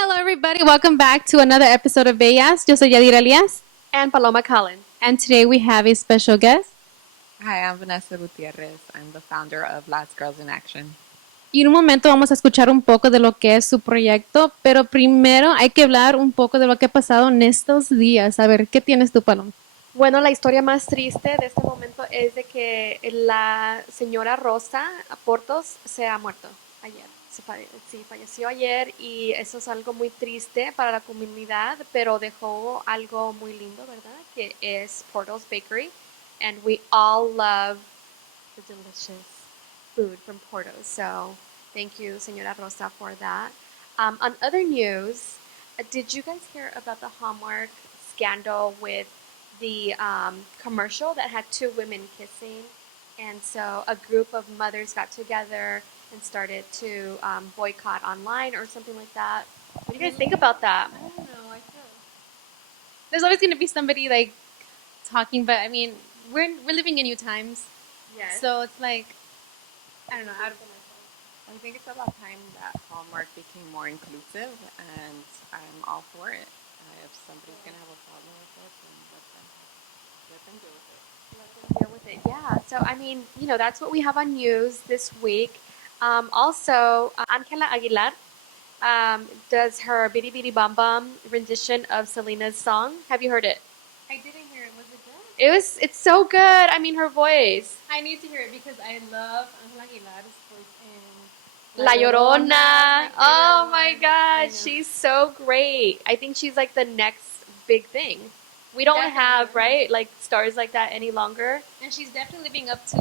Hello, everybody. Welcome back to another episode of bELLAS. Yo soy Yadira Elias. And Paloma Cullen. And today we have a special guest. Hi, I'm Vanessa Gutierrez. I'm the founder of Last Girls in Action. Y en un momento vamos a escuchar un poco de lo que es su proyecto, pero primero hay que hablar un poco de lo que ha pasado en estos días. A ver, ¿qué tienes tú, Paloma? Bueno, la historia más triste de este momento es de que la señora Rosa Portos se ha muerto ayer. Sí, falleció ayer y eso es algo muy triste para la comunidad, pero dejó algo muy lindo, ¿verdad? Que es Portos Bakery. And we all love the delicious food from Portos. So thank you, señora Rosa, for that. On other news, did you guys hear about the Hallmark scandal with the commercial that had two women kissing? And so a group of mothers got together and started to boycott online or something like that. What do you guys think about that? I don't know. I feel there's always going to be somebody like talking, but I mean, we're living in new times, Yes. so it's like I don't know. Out of I think it's about time that Hallmark became more inclusive, and I'm all for it. If somebody's going to have a problem with it, then let them deal with it. Deal with it. Yeah. So I mean, that's what we have on news this week. Also, Angela Aguilar does her Bitty Bitty Bum Bum rendition of Selena's song. Have you heard it? I didn't hear it. Was it good? It's so good. I mean, her voice. I need to hear it because I love Angela Aguilar's voice in La Llorona. Oh favorite my one. I God, know. she's so great. I think she's like the next big thing. We don't Definitely. have, right, like stars like that any longer. And she's definitely living up to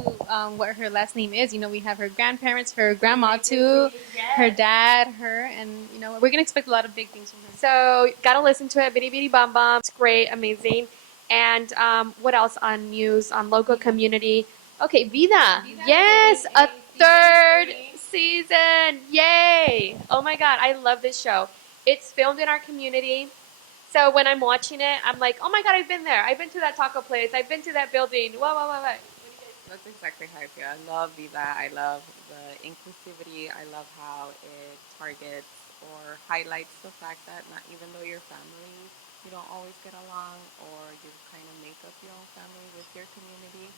what her last name is. You know, we have her grandparents, her grandma too, her dad, her, and you know, we're gonna expect a lot of big things from her. So gotta listen to it. Bitty Bitty Bum Bum. It's great, amazing. And what else on news on local community? Okay, Vida. Vida Yes, getting a a third season season. Yay! Oh my God, I love this show. It's filmed in our community. So when I'm watching it, I'm like, oh my God, I've been there. I've been to that taco place. I've been to that building. Whoa. That's exactly how I feel. I love Viva. I love the inclusivity. I love how it targets or highlights the fact that not even though you're family, you don't always get along, or you kind of make up your own family with your community.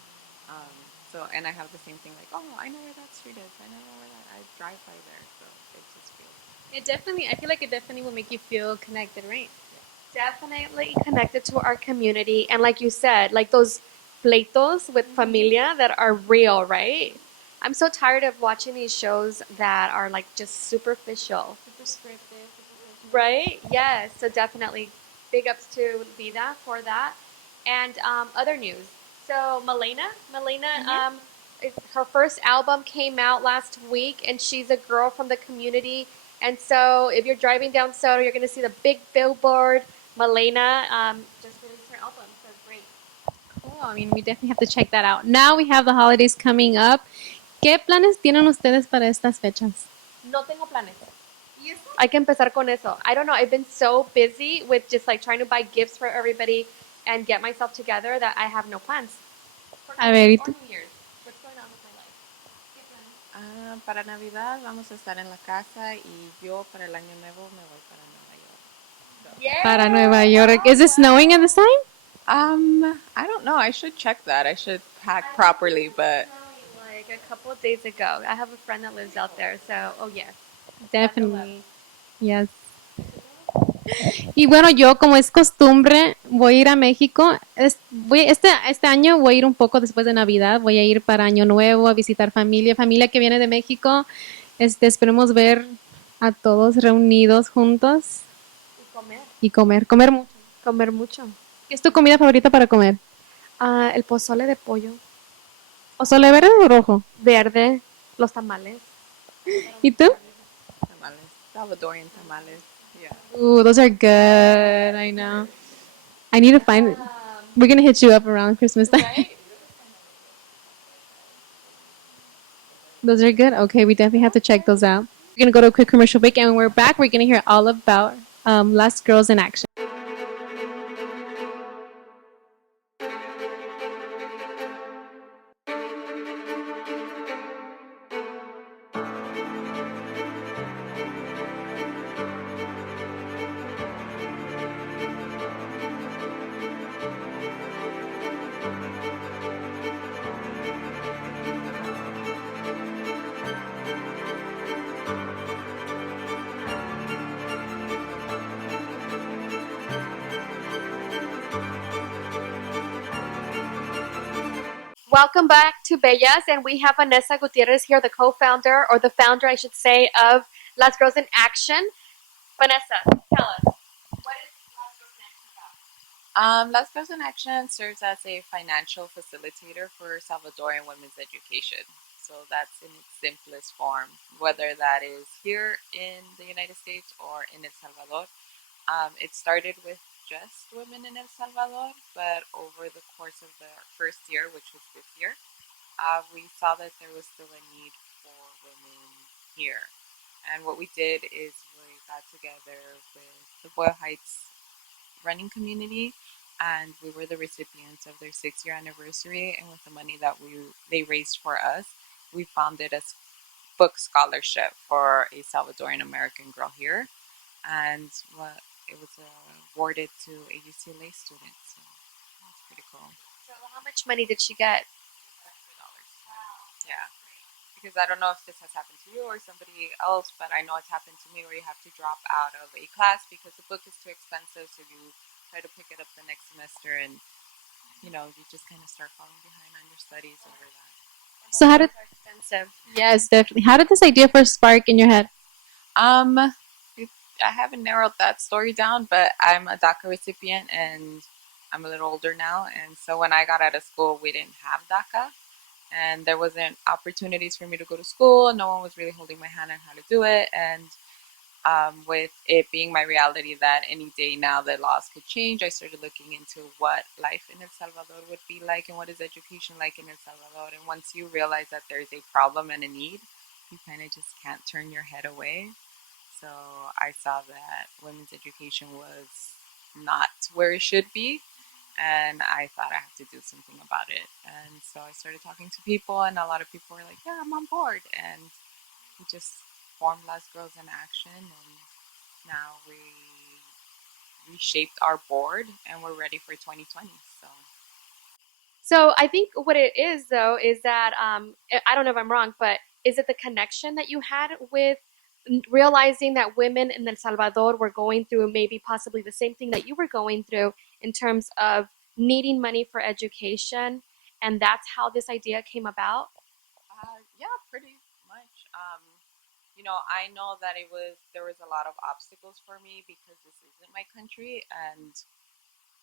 And I have the same thing like, oh, I know where that street is. I know where that. I drive by there, so it just feels. I feel like it definitely will make you feel connected, right? Definitely connected to our community. And like you said, like those pleitos with familia that are real, right? I'm so tired of watching these shows that are like just superficial. Super scripted. Right? Yes. So definitely big ups to Vida for that. And other news. So Malena, her first album came out last week, and she's a girl from the community. And so if you're driving down Soto, you're going to see the big billboard. Malena just released her album. So great. Cool. I mean, we definitely have to check that out. Now we have the holidays coming up. ¿Qué planes tienen ustedes para estas fechas? No tengo planes. Hay que empezar con eso. I don't know. I've been so busy with just like trying to buy gifts for everybody and get myself together that I have no plans. A ver, ¿y Or tú? New Year's. What's going on with my life? ¿Qué planes? Para Navidad vamos a estar en la casa, y yo para el Año Nuevo me voy para Nueva York. Yeah. Para Nueva York. Is it snowing at this time? I don't know. I should check that. I should pack properly, but Like a couple of days ago. I have a friend that lives out there, so yes. Definitely. Yes. Y bueno, yo como es costumbre, voy a ir a México. Este año voy a ir un poco después de Navidad. Voy a ir para Año Nuevo a visitar familia que viene de México. Esperemos ver a todos reunidos juntos Y y comer. comer mucho. Comer mucho. ¿Qué es tu comida favorita para comer? El pozole de pollo. ¿Pozole verde o rojo? Verde. Los tamales. ¿Y tú? tamales, Salvadorian tamales. Yeah. Ooh, those are good. I know. I need to find it. We're going to hit you up around Christmas time. Right? Those are good. Okay, we definitely have to check those out. We're going to go to a quick commercial break, and when we're back, we're going to hear all about Last Girls in Action. welcome back to Bellas, and we have Vanessa Gutierrez here, the co-founder, or the founder, I should say, of Las Girls in Action. Vanessa, tell us, what is Las Girls in Action about? Las Girls in Action serves as a financial facilitator for Salvadoran women's education. So that's in its simplest form, whether that is here in the United States or in El Salvador. It started with just women in El Salvador, but over the course of the first year, which was this year, we saw that there was still a need for women here. And what we did is we got together with the Boyle Heights running community, and we were the recipients of their 6 year anniversary. And with the money that they raised for us, we founded a book scholarship for a Salvadoran American girl here, and it was awarded to a UCLA student. So that's pretty cool. So how much money did she get? $100. Yeah. Because I don't know if this has happened to you or somebody else, but I know it's happened to me where you have to drop out of a class because the book is too expensive, so you try to pick it up the next semester, and you just kind of start falling behind on your studies over that. So how did? Are expensive. Yes, definitely. How did this idea first spark in your head? Um, I haven't narrowed that story down, but I'm a DACA recipient and I'm a little older now, and so when I got out of school, we didn't have DACA. And there wasn't opportunities for me to go to school. No one was really holding my hand on how to do it. And with it being my reality that any day now the laws could change, I started looking into what life in El Salvador would be like and what is education like in El Salvador. And once you realize that there's a problem and a need, you kind of just can't turn your head away. So I saw that women's education was not where it should be, and I thought I have to do something about it. And so I started talking to people, and a lot of people were like, "Yeah, I'm on board." And we just formed Las Girls in Action, and now we reshaped our board, and we're ready for 2020. So I think what it is though is that I don't know if I'm wrong, but is it the connection that you had with realizing that women in El Salvador were going through maybe possibly the same thing that you were going through in terms of needing money for education, and that's how this idea came about? Yeah, pretty much. I know that there was a lot of obstacles for me because this isn't my country, and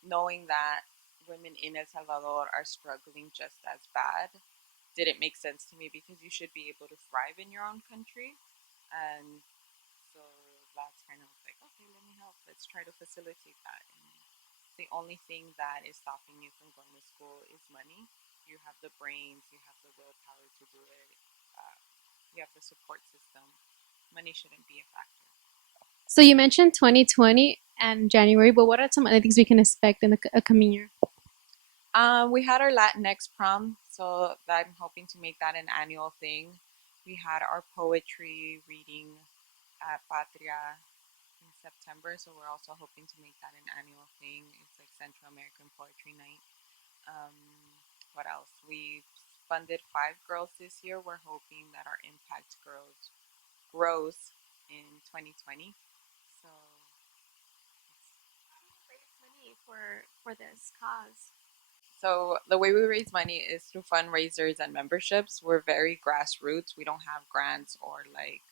knowing that women in El Salvador are struggling just as bad didn't make sense to me because you should be able to thrive in your own country. And so that's kind of like, okay, let me help. Let's try to facilitate that. And the only thing that is stopping you from going to school is money. You have the brains, you have the willpower to do it, uh, you have the support system. Money shouldn't be a factor. So you mentioned 2020 and January, but what are some other things we can expect in the coming year? We had our Latinx prom, so I'm hoping to make that an annual thing. We had our poetry reading at Patria in September, so we're also hoping to make that an annual thing. It's like Central American Poetry Night. Um, what else? We funded 5 girls this year. We're hoping that our impact grows in 2020. So Raise money for this cause. So the way we raise money is through fundraisers and memberships. We're very grassroots. We don't have grants or like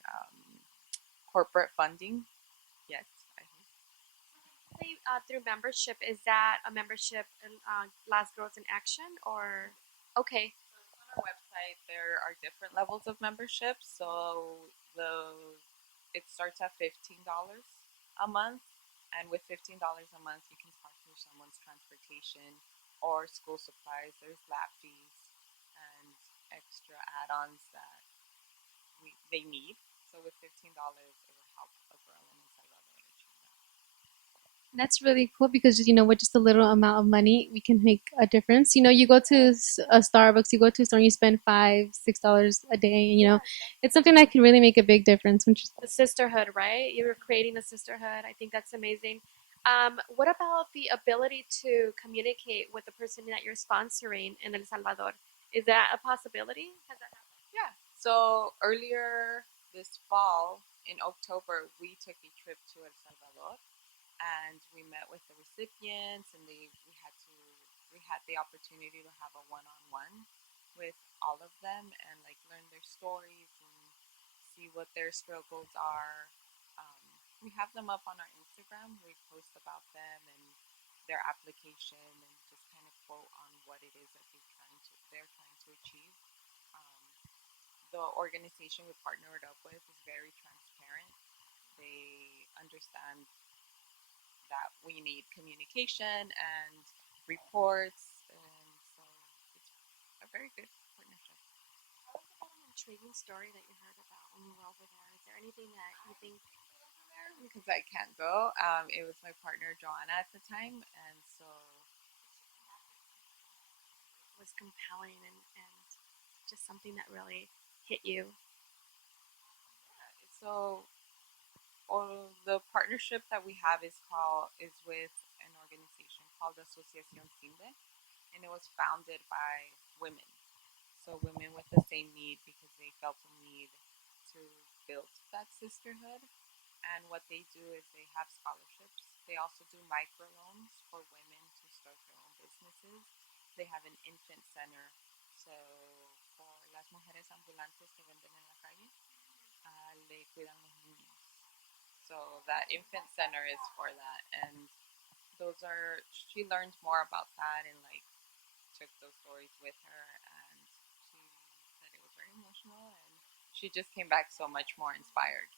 corporate funding yet. I hope. Say, through membership, is that a membership in Last Girls in Action or okay? So on our website, there are different levels of membership. So it starts at $15 a month, and with $15 a month, you can sponsor someone's transportation or school supplies. There's lab fees and extra add-ons that they need. So with $15, it would help a girl in El Salvador achieve that. That's really cool because with just a little amount of money, we can make a difference. You go to a Starbucks, you go to a store, and you spend $5, $6 a day, and it's something that can really make a big difference. Which is The sisterhood, right? You're creating a sisterhood. I think that's amazing. What about the ability to communicate with the person that you're sponsoring in El Salvador? Is that a possibility? Has that happened? Yeah. So earlier this fall in October, we took a trip to El Salvador, and we met with the recipients, and we had the opportunity to have a one-on-one. with all of them and like learn their stories and see what their struggles are. We have them up on our Instagram. We post about them and their application and just kind of quote on what it is that they're trying to achieve. Um, the organization we partnered up with is very transparent. They understand that we need communication and reports, and so it's a very good partnership. Tell us about an intriguing story that you heard about when you were over there. Is there anything that you think Because I can't go. It was my partner Joanna at the time, and so was compelling and just something that really hit you? yeah, so the partnership that we have is with an organization called Asociación Cinde, and it was founded by women. So women with the same need because they felt a need to build that sisterhood. And what they do is they have scholarships. They also do microloans for women to start their own businesses. They have an infant center. So for las mujeres ambulantes que venden en la calle, le cuidan los niños. So that infant center is for that. And she learned more about that and like took those stories with her, and she said it was very emotional, and she just came back so much more inspired.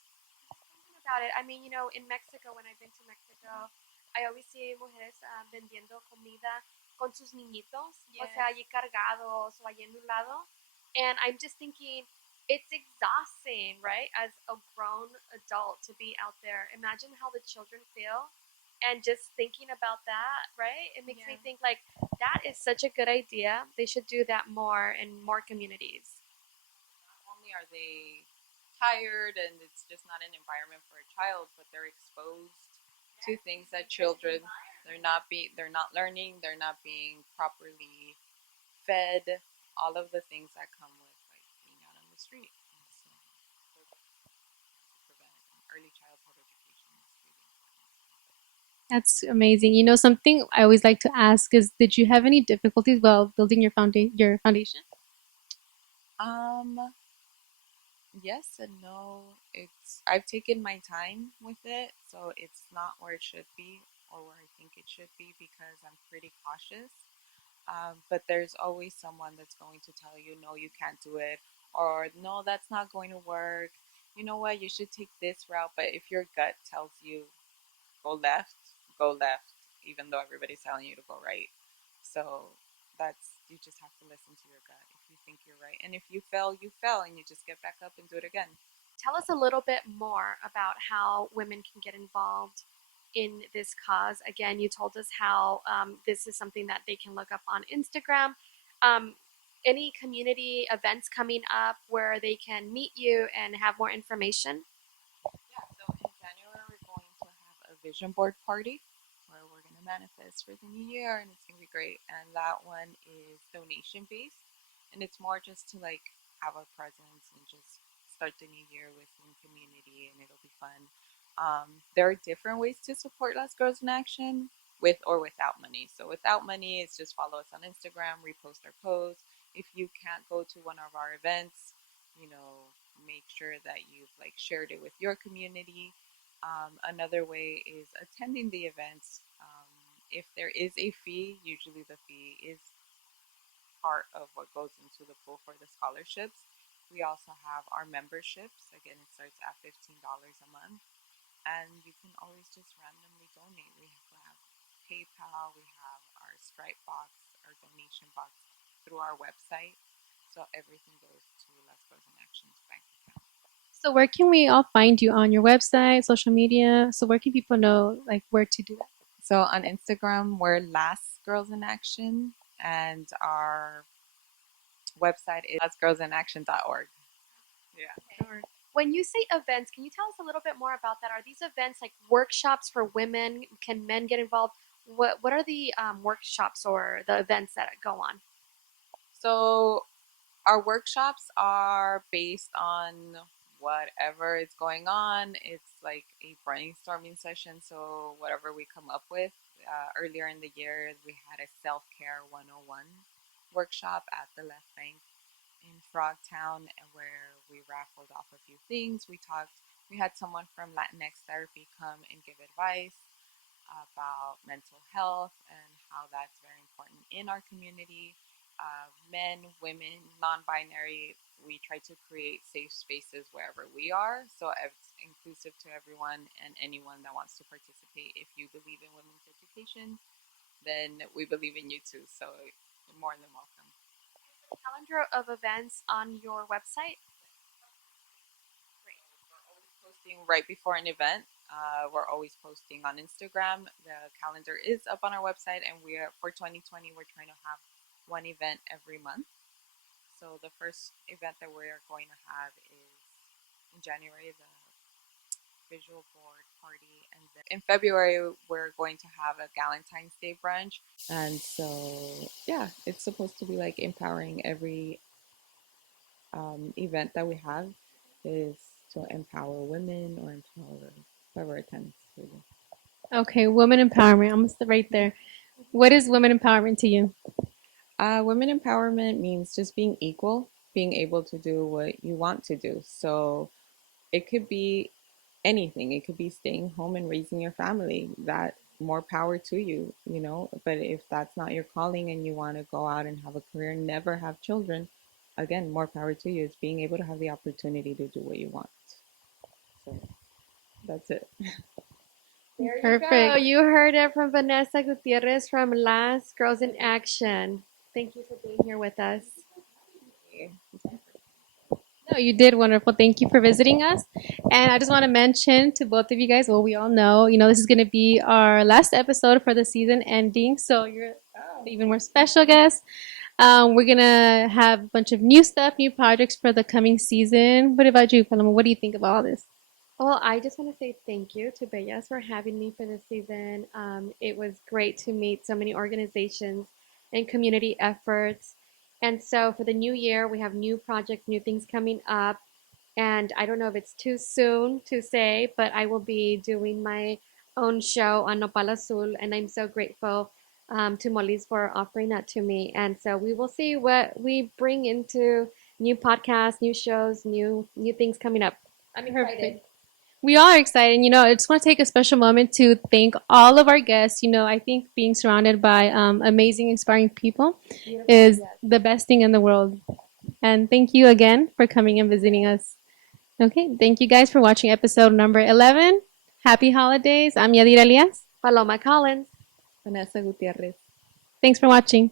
Something about it. I mean, in Mexico, when I've been to Mexico, I always see mujeres vendiendo comida con sus niñitos, o sea, allí cargados o allí en un lado. And I'm just thinking, it's exhausting, right? As a grown adult to be out there. Imagine how the children feel. And just thinking about that, right? It makes me think like that is such a good idea. They should do that more in more communities. Not only are they tired and it's just not an environment for a child, but they're exposed to things that children they're not learning, they're not being properly fed, all of the things that come with like being out on the street. And so to prevent early childhood education is really important. That's amazing. You know, something I always like to ask is, did you have any difficulties while building your foundation? Um, yes and no. It's I've taken my time with it, so it's not where it should be or where I think it should be because I'm pretty cautious. But there's always someone that's going to tell you, no, you can't do it, or no, that's not going to work. You know what? You should take this route. But if your gut tells you go left, even though everybody's telling you to go right. So you just have to listen to your gut if you think you're right. And if you fell, and you just get back up and do it again. Tell us a little bit more about how women can get involved in this cause. Again, you told us how this is something that they can look up on Instagram. Um, any community events coming up where they can meet you and have more information? Yeah, so in January we're going to have a vision board party where we're going to manifest for the new year and it's going to be great. And that one is donation based and it's more just to like have a presence and just start the new year within community and it'll be fun. There are different ways to support Last Girls in Action with or without money. So without money, it's just follow us on Instagram, repost our posts. If you can't go to one of our events, make sure that you've like shared it with your community. Another way is attending the events. If there is a fee, usually the fee is part of what goes into the pool for the scholarships. We also have our memberships. Again, it starts at $15 a month, and you can always just randomly donate. We have PayPal, we have our Stripe box, our donation box through our website. So everything goes to Let's Girls in Action's bank account. So where can we all find you, on your website, social media? So where can people know like where to do that? So on Instagram, we're Last Girls in Action, and our website is lastgirlsinaction.org. Yeah. Okay. When you say events, can you tell us a little bit more about that? Are these events like workshops for women? Can men get involved? What are the workshops or the events that go on? So our workshops are based on whatever is going on. It's like a brainstorming session. So whatever we come up with. Earlier in the year, we had a self care 101 workshop at the Left Bank in Frogtown, and where we raffled off a few things. We had someone from Latinx therapy come and give advice about mental health and how that's very important in our community. Men, women, non-binary, we try to create safe spaces wherever we are, so it's inclusive to everyone and anyone that wants to participate. If you believe in women's education, then we believe in you too, so you're more than welcome. Calendar of events on your website. We're always posting right before an event. We're always posting on Instagram. The calendar is up on our website, and for 2020, we're trying to have one event every month. So the first event that we're going to have is in January, the visual board party, and then in February we're going to have a Valentine's Day brunch. And so yeah, it's supposed to be like empowering. Every event that we have is to empower women or empower whoever attends. Really. Okay, women empowerment. I'm right there. What is women empowerment to you? Women empowerment means just being equal, being able to do what you want to do. So it could be anything. It could be staying home and raising your family. That more power to you, you know. But if that's not your calling and you want to go out and have a career, never have children, again, more power to you. It's being able to have the opportunity to do what you want. So that's it. There you go. Perfect. You heard it from Vanessa Gutierrez from Last Girls in Action. Thank you for being here with us. No, you did wonderful. Thank you for visiting us. And I just want to mention to both of you guys, well, we all know, this is going to be our last episode for the season ending. So you're even more special guest. We're going to have a bunch of new stuff, new projects for the coming season. What about you, Paloma? What do you think about all this? Well, I just want to say thank you to Bellas for having me for this season. It was great to meet so many organizations and community efforts. And so for the new year, we have new projects, new things coming up. And I don't know if it's too soon to say, but I will be doing my own show on Nopal Azul. And I'm so grateful to Molis for offering that to me. And so we will see what we bring into new podcasts, new shows, new things coming up. I'm excited. Perfect. We are excited. I just want to take a special moment to thank all of our guests. I think being surrounded by amazing, inspiring people is the best thing in the world. And thank you again for coming and visiting us. Okay, thank you guys for watching episode number 11. Happy holidays. I'm Yadira Elias. Paloma Collins. Vanessa Gutierrez. Thanks for watching.